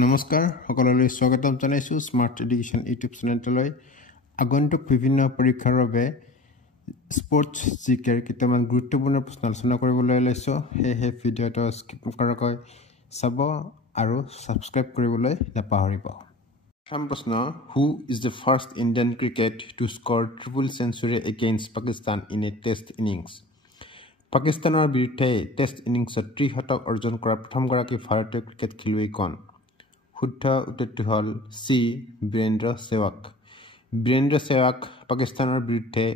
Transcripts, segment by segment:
নমস্কাৰ সকলোলৈ স্বাগতম জনাইছো স্মাৰ্ট এডুকেশ্যন ইউটিউব চেনেললৈ আগন্তুক বিভিন্ন পৰীক্ষাৰ বাবে স্পৰ্টছ জিকেৰ কেইটামান গুৰুত্বপূৰ্ণ প্ৰশ্ন আলোচনা কৰিবলৈ লৈছো হেহে ভিডিঅটো স্কিপ নকৰাকৈ চাব আৰু সাবস্ক্ৰাইব কৰিবলৈ নাপাহৰিব প্ৰথম প্ৰশ্ন who is the first Indian cricket to score triple century against Pakistan in a test innings পাকিস্তানৰ বিৰুদ্ধে টেষ্ট ইনিংছত 30 শতক অৰ্জন কৰা প্ৰথমগৰাকী ভাৰতীয় ক্ৰিকেট খেলুৱৈ কোন শুদ্ধ উত্তৰটো হ'ল সি বীৰেন্দ্ৰ সেহৱাগ বীৰেন্দ্ৰ সেহৱাগ পাকিস্তানৰ বিৰুদ্ধে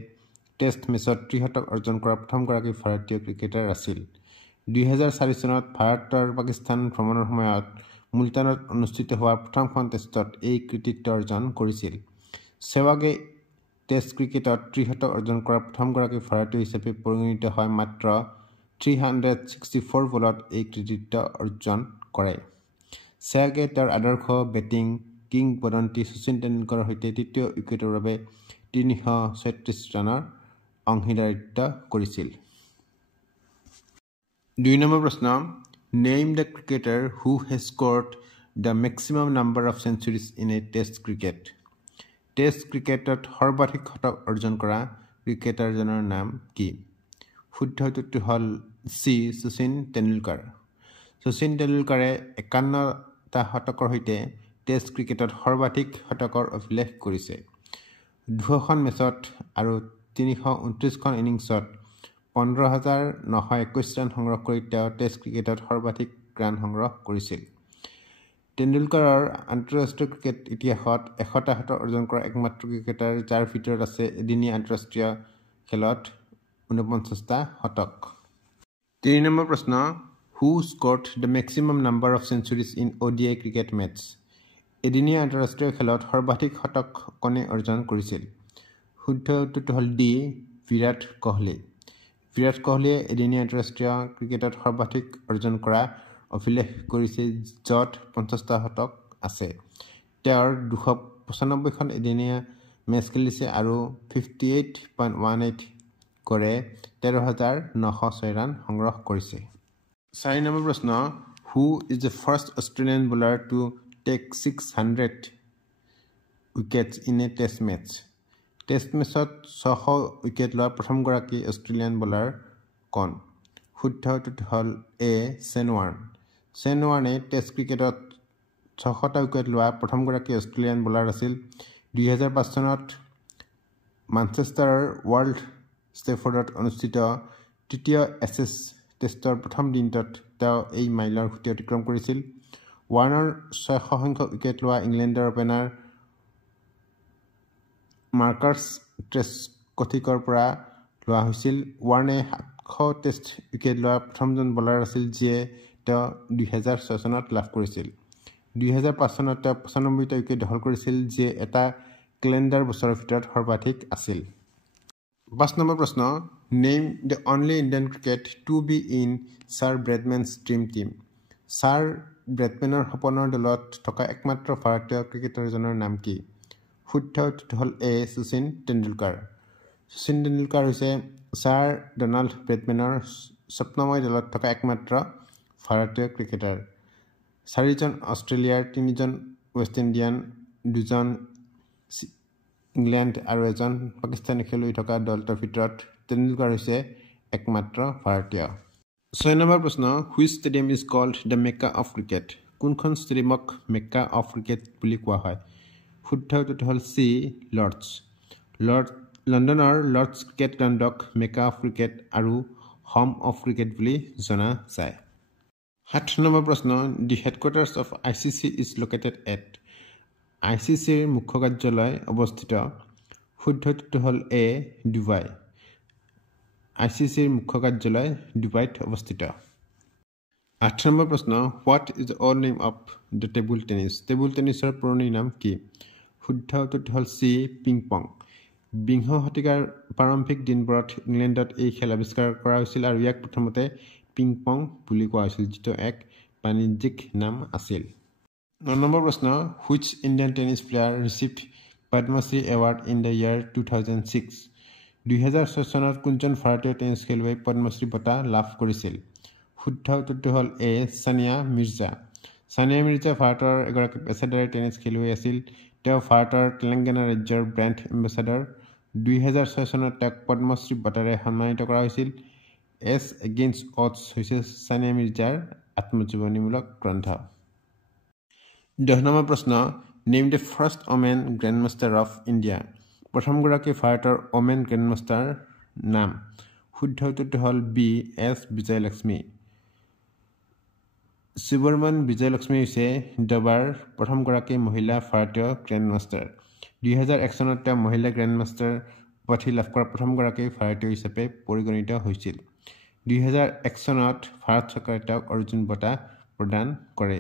টেষ্ট মেচত 30 শতক অৰ্জন কৰা প্ৰথমগৰাকী ভাৰতীয় ক্ৰিকেটাৰ আছিল 2004 চনত ভাৰতৰ পাকিস্তান ভ্ৰমণৰ সময়ত মুলতানত অনুষ্ঠিত হোৱা প্ৰথমখন টেষ্টত এই কৃতিত্ব অৰ্জন কৰিছিল সেহৱাগে টেষ্ট ক্ৰিকেটত 30 শতক অৰ্জন কৰা প্ৰথমগৰাকী ভাৰতীয় হিচাপে পৰিগণিত হয় মাত্ৰ 364 বলত এই কৃতিত্ব অৰ্জন কৰে সেহৱাগে তেওঁৰ আদৰ্শ বেটিং কিংবদন্তি শচীন তেণ্ডুলকাৰৰ সৈতে তৃতীয় উইকেটৰ বাবে 336 ৰানৰ অংশীদাৰিত্ব কৰিছিল 2 নম্বৰ প্ৰশ্ন name the cricketer who has scored the maximum number of centuries in a test cricket test ক্ৰিকেটত সৰ্বাধিক শতক অৰ্জন কৰা ক্ৰিকেটাৰজনৰ নাম কি শুদ্ধ উত্তৰটো হ'ল সি শচীন তেণ্ডুলকাৰ শচীন তেণ্ডুলকাৰে 51টা শতকৰ সৈতে টেষ্ট ক্ৰিকেটত সৰ্বাধিক শতকৰ অভিলেখ কৰিছে 200খন মেচত আৰু 329খন ইনিংছত 15,921 ৰান সংগ্ৰহ কৰি তেওঁ টেষ্ট ক্ৰিকেটত সৰ্বাধিক ৰান সংগ্ৰহ কৰিছিল তেণ্ডুলকাৰৰ আন্তঃৰাষ্ট্ৰীয় ক্ৰিকেট ইতিহাসত 100টা শতক অৰ্জন কৰা একমাত্ৰ ক্ৰিকেটাৰ যাৰ ভিতৰত আছে এদিনীয়া আন্তঃৰাষ্ট্ৰীয় খেলত 49টা শতক 3 নম্বৰ প্ৰশ্ন who scored the maximum number of centuries in ODI cricket matches এদিনীয়া আন্তঃৰাষ্ট্ৰীয় খেলত সৰ্বাধিক শতক কোনে অৰ্জন কৰিছিল শুদ্ধ উত্তৰটো হ'ল ডি বিৰাট কোহলীয়ে এদিনীয়া আন্তঃৰাষ্ট্ৰীয় ক্ৰিকেটত সৰ্বাধিক অৰ্জন কৰা অভিলেখ কৰিছে য'ত 50টা শতক আছে তেওঁৰ 295খন এদিনীয়া মেচ খেলিছে আৰু 58.18 কৰে 13,906 ৰান সংগ্ৰহ কৰিছে 4 নম্বৰ প্ৰশ্ন who is the first Australian bowler to take 600 wickets in a test match test মেচত 600 উইকেট লোৱা প্ৰথমগৰাকী অষ্ট্ৰেলিয়ান বলাৰ কোন শুদ্ধ উত্তৰটো হ'ল এ শেন ৱাৰ্ণে টেষ্ট ক্ৰিকেটত 600টা উইকেট লোৱা প্ৰথমগৰাকী অষ্ট্ৰেলিয়ান বলাৰ আছিল 2005 চনত মানচেষ্টাৰৰ ৱৰ্ল্ড ষ্টেফৰ্ডত অনুষ্ঠিত তৃতীয় এছেছ টেষ্টৰ প্ৰথম দিনটোত তেওঁ এই মাইলৰ খুঁটি অতিক্ৰম কৰিছিল ৱাৰ্ণৰ 600 সংখ্যক উইকেট লোৱা ইংলেণ্ডৰ অপেনাৰ মাৰ্কাছ ট্ৰেস্কথিকৰ পৰা লোৱা হৈছিল ৱাৰ্ণে 700 টেষ্ট উইকেট লোৱা প্ৰথমজন বলাৰ আছিল যিয়ে তেওঁ 2006 চনত লাভ কৰিছিল 2005 চনত তেওঁ 95টা উইকেট দখল কৰিছিল যিয়ে এটা কেলেণ্ডাৰ বছৰৰ ভিতৰত সৰ্বাধিক আছিল 5 নম্বৰ প্ৰশ্ন name the only Indian cricket to be in sir ব্ৰেডমেনছ ড্ৰিম টিম ছাৰ ব্ৰেডমেনৰ সপোনৰ দলত থকা একমাত্ৰ ভাৰতীয় ক্ৰিকেটাৰজনৰ নাম কি শুদ্ধ উত্তৰটো হ'ল এ শচীন তেণ্ডুলকাৰ হৈছে ছাৰ ডনাল্ড ব্ৰেডমেনৰ স্বপ্নময় দলত থকা একমাত্ৰ ভাৰতীয় ক্ৰিকেটাৰ 4জন অষ্ট্ৰেলিয়াৰ 3জন ৱেষ্ট ইণ্ডিয়ান 2জন ইংলেণ্ড আৰু 1জন পাকিস্তানী খেলুৱৈ থকা দলটোৰ ভিতৰত তেণ্ডুলকাৰ হৈছে একমাত্ৰ ভাৰতীয় 6 নম্বৰ প্ৰশ্ন which stadium is called the Mecca of cricket কোনখন ষ্টেডিয়ামক মেক্কা অফ ক্ৰিকেট বুলি কোৱা হয় শুদ্ধ উত্তৰটো হ'ল চি লণ্ডনৰ লৰ্ডছ ক্ৰিকেট গ্ৰাউণ্ডক মেক্কা অফ ক্ৰিকেট আৰু হোম অফ ক্ৰিকেট বুলি জনা যায় 7 নম্বৰ প্ৰশ্ন the headquarters of ICC is located at ICCৰ মুখ্য কাৰ্যালয় অৱস্থিত শুদ্ধ উত্তৰটো হ'ল এ ডুবাই ICCৰ মুখ্য কাৰ্যালয় ডুবাইত অৱস্থিত 8 নম্বৰ প্ৰশ্ন what is the old name of the table টেনিছৰ পুৰণি নাম কি শুদ্ধ উত্তৰটো হ'ল চি পিং পং বিংশ শতিকাৰ প্ৰাৰম্ভিক দিনবোৰত ইংলেণ্ডত এই খেল আৱিষ্কাৰ কৰা হৈছিল আৰু ইয়াক প্ৰথমতে পিং পং বুলি কোৱা হৈছিল যিটো এক বাণিজ্যিক নাম আছিল 9 নম্বৰ প্ৰশ্ন which Indian tennis player received Padma Shri award in the year 2006 2006 চনত কোনজন ভাৰতীয় টেনিছ খেলুৱৈ পদ্মশ্ৰী বঁটা লাভ কৰিছিল শুদ্ধ উত্তৰটো হ'ল এ ছানিয়া মিৰ্জা ছানিয়া মিৰ্জা ভাৰতৰ এগৰাকী পেছাদাৰী টেনিছ খেলুৱৈ আছিল। তেওঁ ভাৰতৰ তেলেংগানা ৰাজ্যৰ ব্ৰেণ্ড এম্বেচাডৰ। 2006 চনত তেওঁক পদ্মশ্ৰী বঁটাৰে সন্মানিত কৰা হৈছিল। এছ এগেইনষ্ট অডছ হৈছে ছানিয়া মিৰ্জাৰ আত্মজীৱনীমূলক গ্ৰন্থ। 10 নম্বৰ প্ৰশ্ন, name the first women grandmaster of India. প্ৰথমগৰাকী ভাৰতৰ ওমেন গ্ৰেণ্ডমাষ্টাৰ নাম। শুদ্ধ উত্তৰটো হ'ল বি এছ বিজয়লক্ষ্মী। সুব্ৰমণ বিজয়লক্ষ্মী হৈছে দুবাৰ প্ৰথমগৰাকী মহিলা ভাৰতীয় গ্ৰেণ্ডমাষ্টাৰ। 2001 চনত তেওঁ মহিলা গ্ৰেণ্ডমাষ্টাৰ উপাধি লাভ কৰা প্ৰথমগৰাকী ভাৰতীয় হিচাপে পৰিগণিত হৈছিল। 2001 চনত ভাৰত চৰকাৰে তেওঁক অৰ্জুন বঁটা প্ৰদান কৰে।